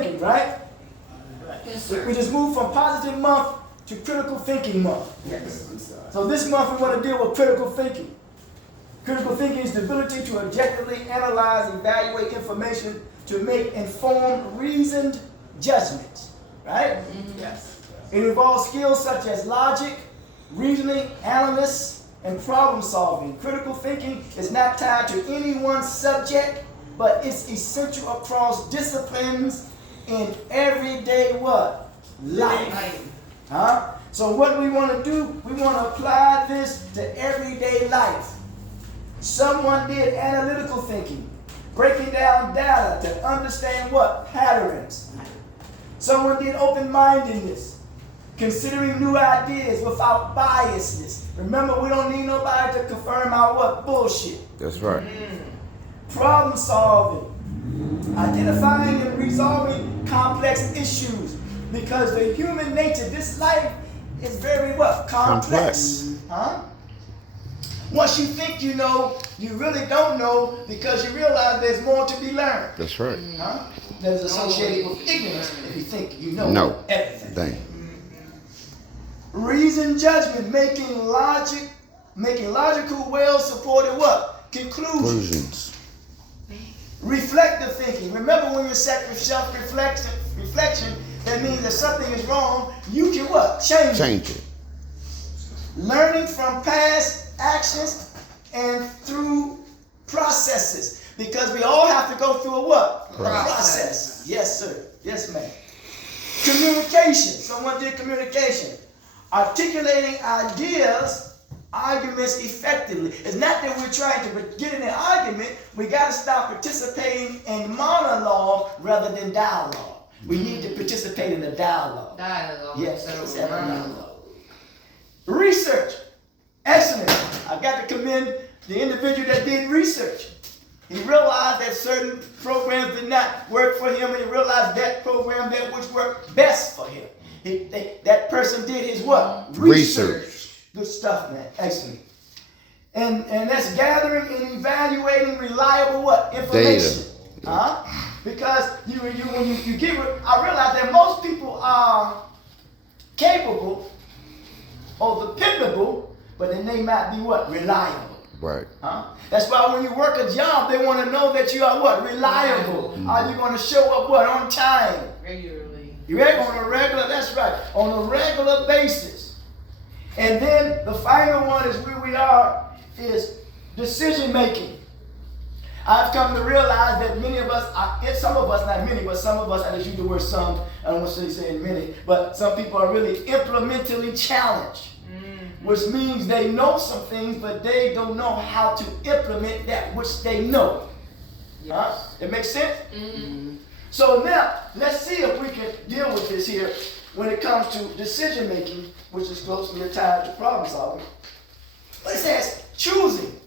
thinking, right? Yes, sir. We just moved from positive month to critical thinking month. Yes. So this month we want to deal with critical thinking. Critical thinking is the ability to objectively analyze, evaluate information to make informed, reasoned judgments, right? Yes. It involves skills such as logic, reasoning, analysis, and problem solving. Critical thinking is not tied to any one subject, but it's essential across disciplines in everyday what? Life. Huh? So what we want to do, we want to apply this to everyday life. Someone did analytical thinking, breaking down data to understand what? Patterns. Someone did open-mindedness, considering new ideas without biasness. Remember, we don't need nobody to confirm our what? Bullshit. That's right. Problem solving, identifying and resolving complex issues. Because the human nature, this life is very what? Complex. Huh? Once you think you know, you really don't know because you realize there's more to be learned. That's right. Huh? That is associated with ignorance if you think you know everything. Dang. Reason judgment, making logical, well-supported what? Conclusions. Reflective thinking. Remember when you set with self-reflection, that means if something is wrong, you can what? Change it. Learning from past actions and through processes. Because we all have to go through a what? Process. Yes, sir. Yes, ma'am. Communication. Someone did communication. Articulating ideas, arguments effectively. It's not that we're trying to get in an argument. We got to stop participating in monologue rather than dialogue. We need to participate in the dialogue. Yes, dialogue. Research. Excellent. I got to commend the individual that did research. He realized that certain programs did not work for him, and he realized that program that which worked best for him. That person did his what? Research. Good stuff, man. Excellent. And that's gathering and evaluating reliable what? Information. Data. Huh? Because when you give it, I realize that most people are capable or dependable, but they may not be what? Reliable. Right. Huh? That's why when you work a job, they want to know that you are what? Reliable. Are you going to show up what? On time. Regularly. You're on a regular, that's right, on a regular basis. And then the final one is where we are, is decision making. I've come to realize that many of us, some of us, not many, but some of us, I just use the word some, I don't want to say many, but some people are really implementally challenged. Which means they know some things, but they don't know how to implement that which they know. Yes. Huh? It makes sense? So now, let's see if we can deal with this here when it comes to decision making, which is closely tied to problem solving. But it says choosing.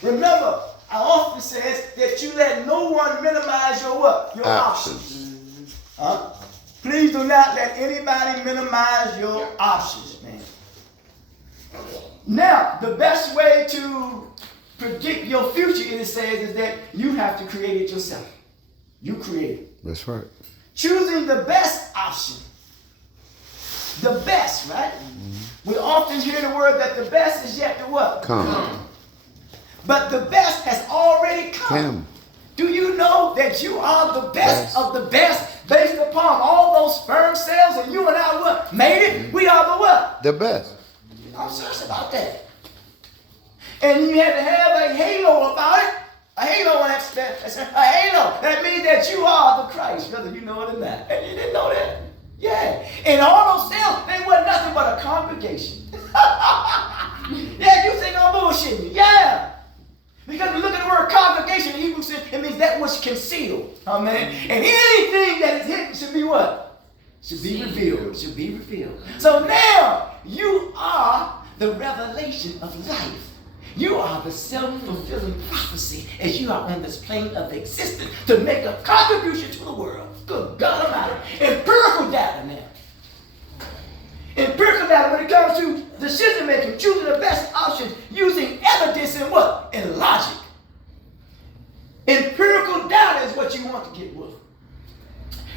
Remember, I often says that you let no one minimize your what? Your options. Huh? Please do not let anybody minimize your options, man. Now, the best way to predict your future, it says, is that you have to create it yourself. You create it. That's right. Choosing the best option. The best, right? We often hear the word that the best is yet to what? Come. But the best has already come. Do you know that you are the best of the best based upon all those sperm cells, and you and I what? Made it? We are the what? The best. I'm serious about that. And you had to have a halo about it. A halo on that. A halo. That means that you are the Christ, whether you know it or not. And you didn't know that? Yeah. And all those cells, they were nothing but a congregation. Yeah, you think I'm bullshitting. Yeah. Because we look at the word congregation in Hebrew, it means that which concealed. Amen. And anything that is hidden should be what? Should be revealed. Should be revealed. So now you are the revelation of life. You are the self-fulfilling prophecy as you are on this plane of existence to make a contribution to the world. Good God Almighty. Empirical data now. Empirical data when it comes to decision making, choosing the best options, using evidence and what? And logic. Empirical data what you want to get with.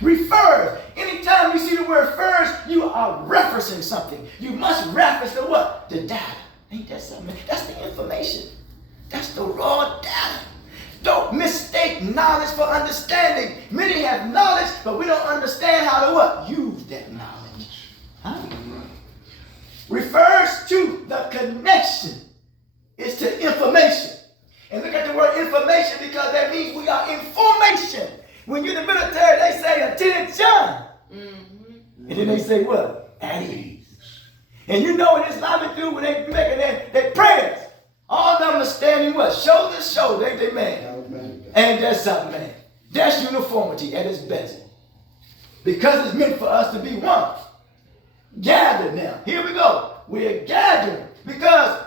Refers. Anytime you see the word refers, you are referencing something. You must reference the what? The data. Ain't that something? That's the information. That's the raw data. Don't mistake knowledge for understanding. Many have knowledge, but we don't understand how to what? Use that knowledge. Huh? Refers to the connection. It's to information. And look at the word information because that means we are information. When you're in the military, they say attention. And then they say what? At ease. And you know in Islamic dude when they making their prayers, all of them are standing what? Shoulder to shoulder, ain't they, man? Ain't that something, man? That's uniformity at its best. Because it's meant for us to be one. Gathered now. Here we go. We're gathering. Because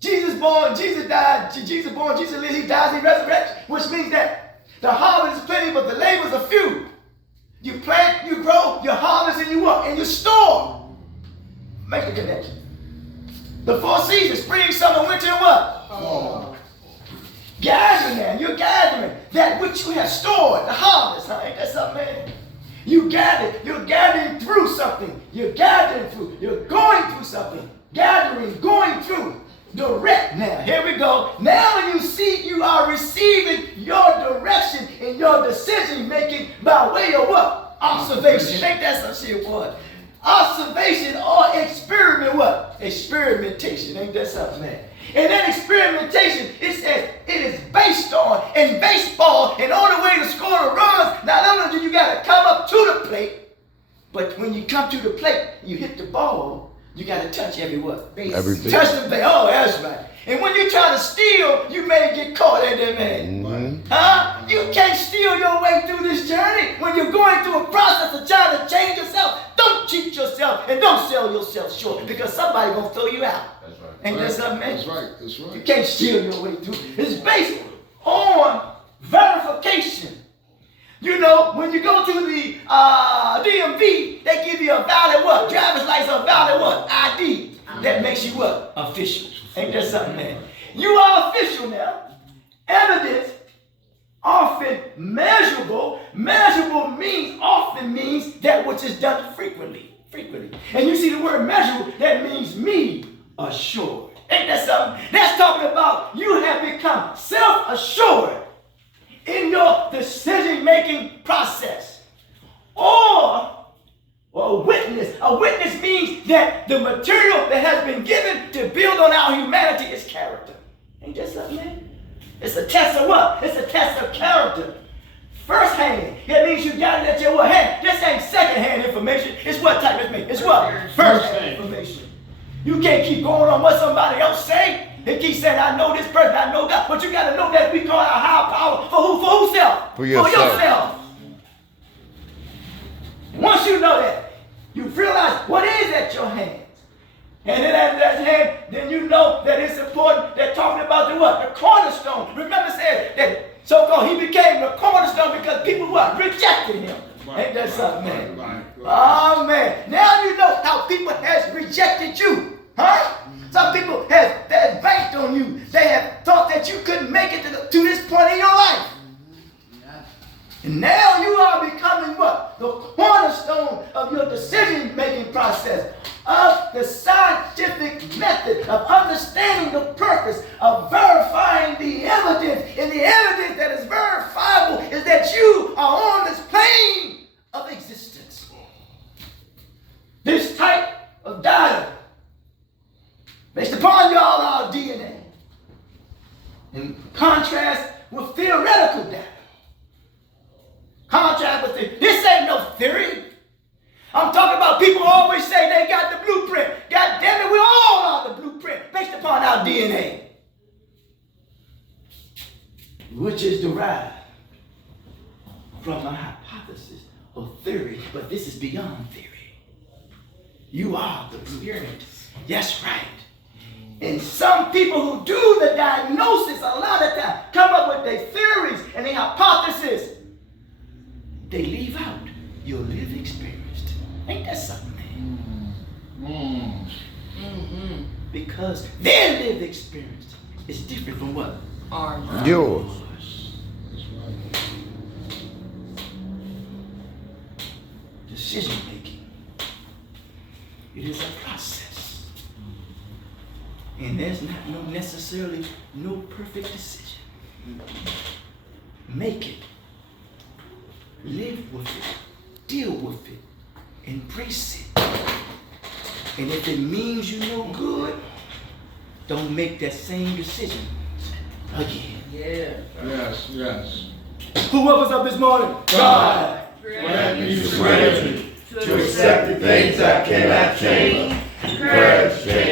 Jesus born, Jesus died, Jesus born, Jesus lived, he dies, he resurrects, which means that the harvest is plenty, but the labors are few. You plant, you grow, you harvest, and you what? And you store. Make the connection. The 4 seasons, spring, summer, winter, and what? Fall. Gathering now. You're gathering that which you have stored, the harvest. Huh? Ain't that something, man? You gather. You're gathering through something. You're gathering through. You're going through something. Gathering, going through. Direct now. Here we go. Now you see you are receiving your direction in your decision making by way of what? Observation. Ain't that some shit, boy? Observation or experiment what? Experimentation. Ain't that something, man? And that experimentation, it says it is based on, in baseball, and the only way to score the runs, not only do you got to come up to the plate, but when you come to the plate, you hit the ball, you got to touch every what? Base. Every base. Touch the base. Oh, that's right. And when you try to steal, you may get caught at that, man. Mm-hmm. Huh? You can't steal your way through this journey. When you're going through a process of trying to change yourself, don't cheat yourself and don't sell yourself short because somebody's going to throw you out. That's right. Ain't that something, man? That's right. That's right. You can't steal your way through. It's based on verification. You know, when you go to the DMV, they give you a valid what? Driver's license, a valid what? ID. That makes you what? Official. Ain't that something, man? You are official now. Evidence, often measurable. Measurable often means that which is done frequently. And you see the word measurable, that means me assured. Ain't that something? That's talking about you have become self-assured in your decision-making process. Or a witness. A witness means that the material that has been given to build on our humanity is character. Ain't that something, man? It's a test of what? It's a test of character. First hand. That means you got it at your what hand. This ain't second-hand information. It's what type of information? It's what? First-hand information. You can't keep going on what somebody else say. They keep saying, I know this person, I know that. But you got to know that we call our higher power for who? For whoself? For yourself. For yourself. Once you know that, you realize what is at your hands. And then at that hand, then you know that it's important. They're talking about the what? The cornerstone. Remember said that so-called he became the cornerstone because people what? Rejected him. Ain't that something, man? Right. Oh, man. Now you know how people has rejected you. Huh? Some people have banked on you. They have thought that you couldn't make it to this point in your life. And now you are becoming what? The cornerstone of your decision-making process, of the scientific method of understanding the purpose, of verifying the evidence. And the evidence that is verifiable is that you are on this plane of existence. This type of data, based upon our DNA, in contrast with theoretical data. Contrast with this ain't no theory. I'm talking about people who always say they got the blueprint. God damn it, we all are the blueprint based upon our DNA, which is derived from a hypothesis or theory, but this is beyond theory. You are the blueprint. That's right. And some people who do the diagnosis a lot of time come up with their theories and their hypotheses. They leave out your lived experience. Ain't that something, man? Because their lived experience is different from what? Yours. decision making. It is a process. And there's not necessarily no perfect decision. Make it. Live with it. Deal with it. Embrace it. And if it means you no good, don't make that same decision again. Yeah. Yes, yes. Who woke us up this morning? God. Grant me serenity to accept the things I cannot change. Courage, change.